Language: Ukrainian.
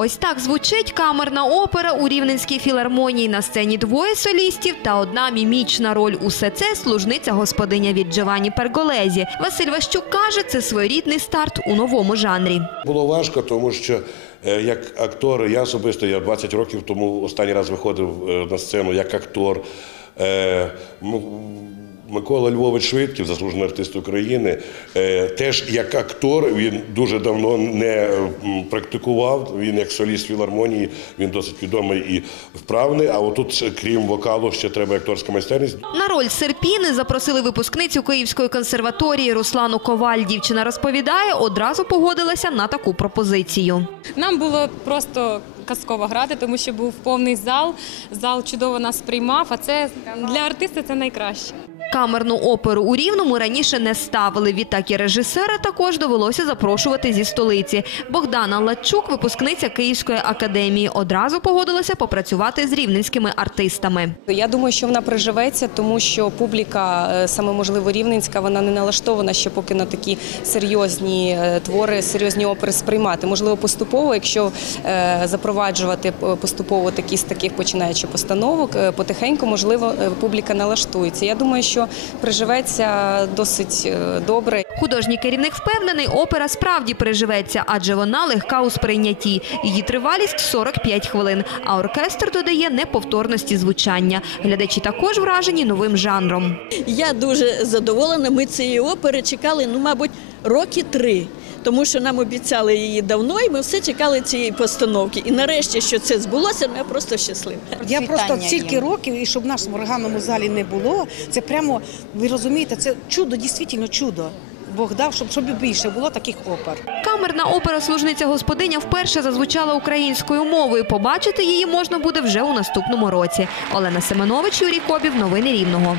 Ось так звучить камерна опера у Рівненській філармонії. На сцені двоє солістів та одна мімічна роль. Усе це служниця господиня від Джованні Перголезі. Василь Ващук каже, це своєрідний старт у новому жанрі. Було важко, тому що е, як актор, я особисто я 20 років тому останній раз виходив е, на сцену як актор. Е, Микола Львович Швидків, заслужений артист України, е, теж як актор він дуже давно не практикував. Він як соліст філармонії, він досить відомий і вправний. А отут, крім вокалу, ще треба акторська майстерність. На роль Серпіни запросили випускницю Київської консерваторії Руслану Коваль. Дівчина розповідає, одразу погодилася на таку пропозицію. Нам було просто казково грати, тому що був повний зал. Зал чудово нас приймав, а це для артиста це найкраще. Камерну оперу у Рівному раніше не ставили. Відтак і режисера також довелося запрошувати зі столиці. Богдана Лачук, випускниця Київської академії, одразу погодилася попрацювати з рівненськими артистами. Я думаю, що вона приживеться, тому що публіка, е, саме можливо рівненська, вона не налаштована ще поки на такі серйозні е, твори, серйозні опери сприймати. Можливо, поступово, якщо е, запроваджувати е, поступово такі з таких починаючи постановок, е, потихеньку, можливо, е, публіка налаштується. Я думаю, що приживеться досить добре. Художній керівник впевнений, опера справді переживеться, адже вона легка у сприйнятті. Її тривалість 45 хвилин, а оркестр додає неповторності звучання. Глядачі також вражені новим жанром. Я дуже задоволена. Ми цієї опери чекали, ну, мабуть, роки три. Тому що нам обіцяли її давно, і ми все чекали цієї постановки. І нарешті, що це збулося, ну, я просто щаслива. Я просто стільки років, і щоб в нашому органному залі не було, це прямо, ви розумієте, це чудо, дійсно чудо. Бог дав, щоб, щоб більше було таких опер. Камерна опера «Служниця господиня» вперше зазвучала українською мовою. Побачити її можна буде вже у наступному році. Олена Семенович, Юрій Кобів. Новини Рівного.